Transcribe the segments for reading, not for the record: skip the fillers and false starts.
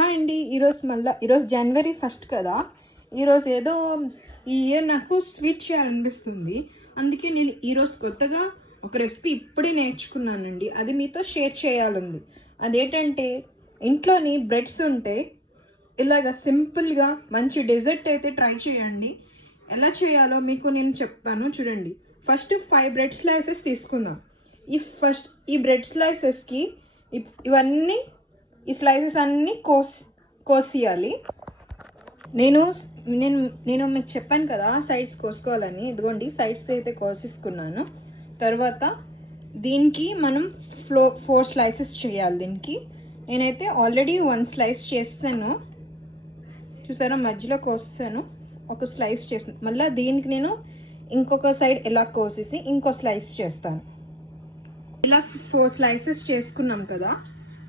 Hi అండి. ఈరోజు జనవరి 1 కదా. ఈరోజు ఏదో ఈ ఇయర్ నాకు స్వీట్ చేయాలనిపిస్తుంది. అందుకే నేను ఈరోజు కొత్తగా ఒక రెసిపీ ఇప్పుడే నేర్చుకున్నానండి. అది మీతో షేర్ చేయాలంది. అదేంటంటే, ఇంట్లోని బ్రెడ్స్ ఉంటే ఇలాగ సింపుల్గా మంచి డెజర్ట్ అయితే ట్రై చేయండి. ఎలా చేయాలో మీకు నేను చెప్తాను చూడండి. ఫస్ట్ 5 బ్రెడ్ స్లైసెస్ తీసుకుందాం. ఈ బ్రెడ్ స్లైసెస్కి ఇవన్నీ ఈ స్లైసెస్ అన్నీ కోసేయాలి. నేను మీకు చెప్పాను కదా సైడ్స్ కోసుకోవాలని. ఇదిగోండి సైడ్స్ అయితే కోసేసుకున్నాను. తర్వాత దీనికి మనం 4 స్లైసెస్ చేయాలి. దీనికి నేనైతే ఆల్రెడీ 1 స్లైస్ చేస్తాను. చూసారా, మధ్యలో కోసాను, ఒక స్లైస్ చేస్తాను. మళ్ళీ దీనికి నేను ఇంకొక సైడ్ ఇలా కోసేసి ఇంకో స్లైస్ చేస్తాను. ఇలా 4 స్లైసెస్ చేసుకున్నాం కదా.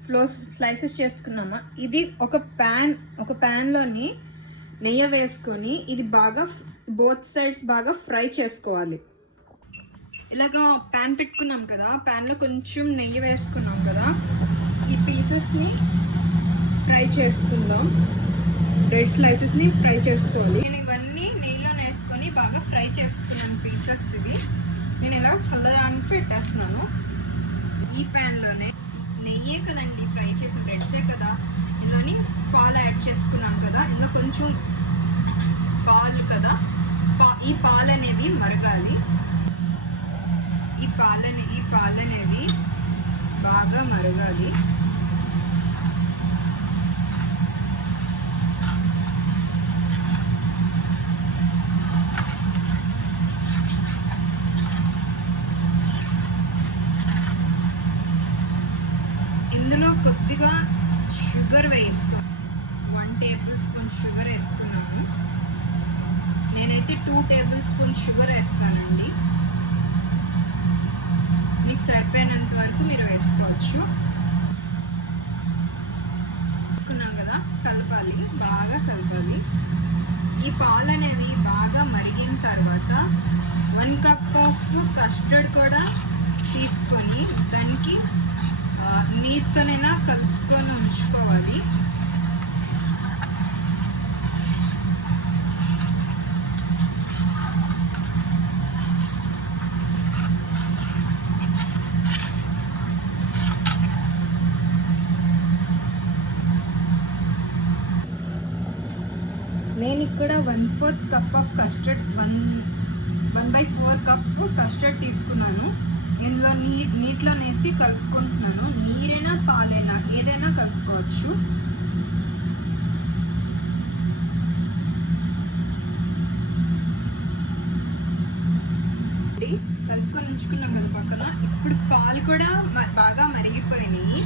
4 స్లైసెస్ చేసుకున్నామా. ఇది ఒక ప్యాన్లోని నెయ్యి వేసుకొని ఇది బాగా బోత్ సైడ్స్ బాగా ఫ్రై చేసుకోవాలి. ఇలాగా ప్యాన్ పెట్టుకున్నాం కదా, ప్యాన్లో కొంచెం నెయ్యి వేసుకున్నాం కదా. ఈ పీసెస్ని ఫ్రై చేసుకుందాం. బ్రెడ్ స్లైసెస్ని ఫ్రై చేసుకోవాలి. నేను ఇవన్నీ నెయ్యిలో వేసుకొని బాగా ఫ్రై చేసుకున్నాను పీసెస్. ఇవి నేను ఇలా చల్లడానికి పెట్టేస్తున్నాను. ఈ ప్యాన్లోనే నెయ్యే కదండి ఫ్రై చేసిన బ్రెడ్సే కదా. ఇందులోని పాలు యాడ్ చేసుకున్నాం కదా. ఇందులో కొంచెం పాలు కదా, ఈ పాలు అనేవి మరగాలి. ఈ పాలు అనేవి బాగా మరగాలి. ఇందులో కొద్దిగా షుగర్ వేసుకో. 1 టేబుల్ స్పూన్ షుగర్ వేసుకున్నాము. నేనైతే 2 టేబుల్ స్పూన్ షుగర్ వేస్తానండి. మీకు సరిపోయినంత వరకు మీరు వేసుకోవచ్చు. వేసుకున్నాం కదా, కలపాలి, బాగా కలపాలి. ఈ పాలు అనేవి బాగా మరిగిన తర్వాత 1 కప్ ఆఫ్ కస్టర్డ్ కూడా తీసుకొని దానికి నీరుతోనైనా కలుపుకొని ఉంచుకోవాలి. నేను ఇక్కడ 1/4 cup of custard 1/4 cup custard తీసుకున్నాను. ఇందులో నీటిలో వేసి కలుపుకుంటున్నాను. నీరైనా పాలైనా ఏదైనా కలుపుకోవచ్చు. కలుపుకొని ఉంచుకున్నాం కదా పక్కన. ఇప్పుడు పాలు కూడా బాగా మరిగిపోయినాయి.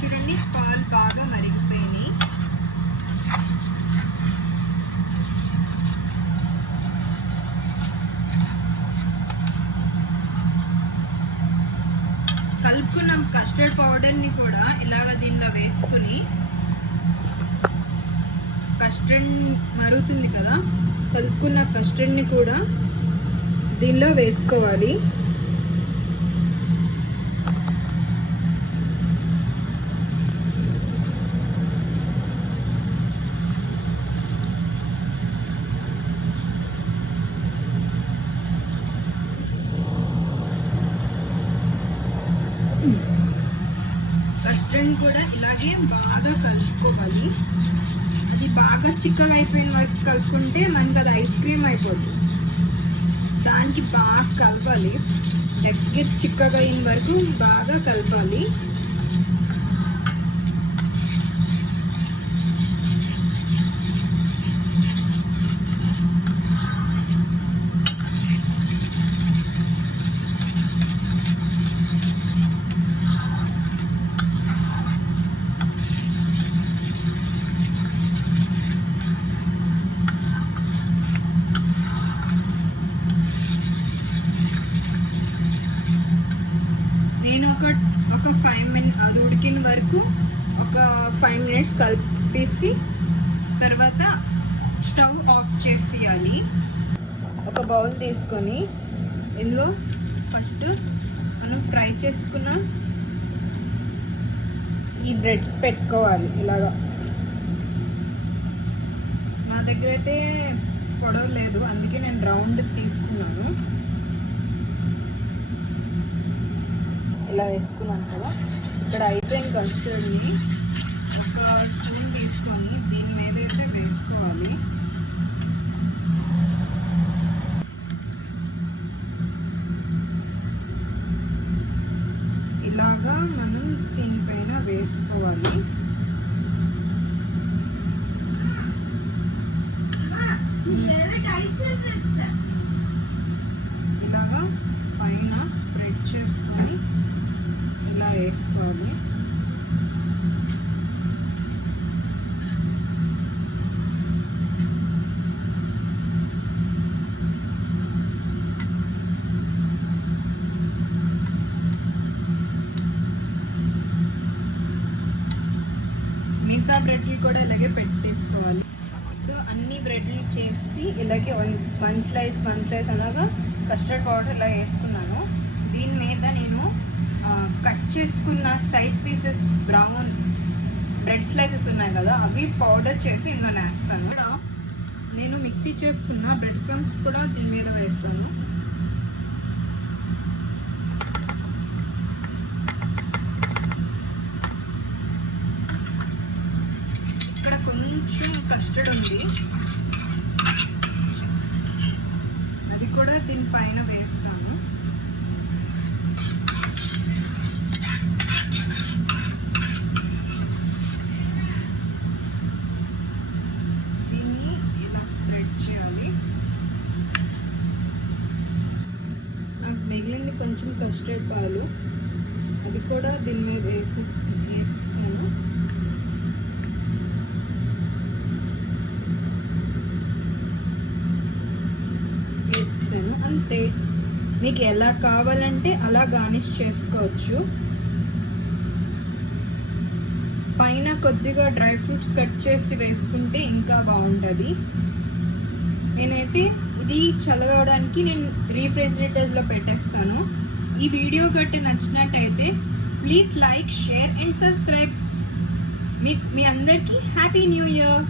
చూడండి, పాలు బాగా మరిగిపోయినాయి. కలుపుకున్నాం కస్టర్డ్ పౌడర్ని కూడా ఇలాగ దీనిలో వేసుకుని, కస్టర్డ్ మరుగుతుంది కదా, కలుపుకున్న కస్టర్డ్ని కూడా దీనిలో వేసుకోవాలి. కస్టర్డ్ కూడా ఇలాగే బాగా కలుపుకోవాలి. అది బాగా చిక్కగా అయిపోయిన వరకు కలుపుకుంటే మనకి అది ఐస్ క్రీమ్ అయిపోతుంది. దానికి బాగా కలపాలి. దగ్గర చిక్కగా అయిన వరకు బాగా కలపాలి. నేను ఒక 5 మినిట్స్ అది ఉడికిన వరకు ఒక 5 మినిట్స్ కలిపేసి తర్వాత స్టవ్ ఆఫ్ చేసేయాలి. ఒక బౌల్ తీసుకొని ఇందులో ఫస్ట్ మనం ఫ్రై చేసుకున్న ఈ బ్రెడ్స్ పెట్టుకోవాలి. ఇలాగా దగ్గర అయితే పొడవు లేదు, అందుకే నేను రౌండ్ తీసుకున్నాను. ఇలా వేసుకున్నాను కదా. ఇక్కడ అయిపోయింది కస్టర్డ్ని. ఒక స్పూన్ తీసుకొని దీని మీద అయితే వేసుకోవాలి. ఇలాగా మనం దీనిపైన వేసుకోవాలి. ఇలాగా పైన స్ప్రెడ్ చేసుకొని ఇలా వేసుకోవాలి. మిగతా బ్రెడ్లు కూడా ఇలాగే పెట్టేసుకోవాలి. ఇప్పుడు అన్ని బ్రెడ్లు చేసి ఇలాగే వన్ స్లైస్ అలాగా కస్టర్డ్ పౌడర్ ఇలా వేసుకున్నాను. దీని మీద నేను కట్ చేసుకున్న side pieces brown bread slices ఉన్నాయి కదా, అవి పౌడర్ చేసి ఇలా వేస్తాను. నేను మిక్సీ చేసుకున్న బ్రెడ్ క్రమ్స్ కూడా దీని మీద వేస్తాను. ఇక్కడ కొంచెం కస్టర్డ్ ఉంది, అది కూడా దీనిపైన వేస్తాను. దీన్ని ఇలా స్ప్రెడ్ చేయాలి. నాకు మిగిలింది కొంచెం కస్టర్డ్ పాలు, అది కూడా దీని మీద వేస్తాను. అంతే, మీకు ఎలా కావాలంటే అలా గార్నిష్ చేసుకోవచ్చు. పైన కొద్దిగా డ్రై ఫ్రూట్స్ కట్ చేసి వేసుకుంటే ఇంకా బాగుంటుంది. నేనైతే ఇది చల్లగడానికి నేను రీఫ్రిజిరేటర్లో పెట్టేస్తాను. ఈ వీడియో గట్టి నచ్చినట్టయితే please like, share and subscribe. మీ అందరికీ హ్యాపీ న్యూ ఇయర్.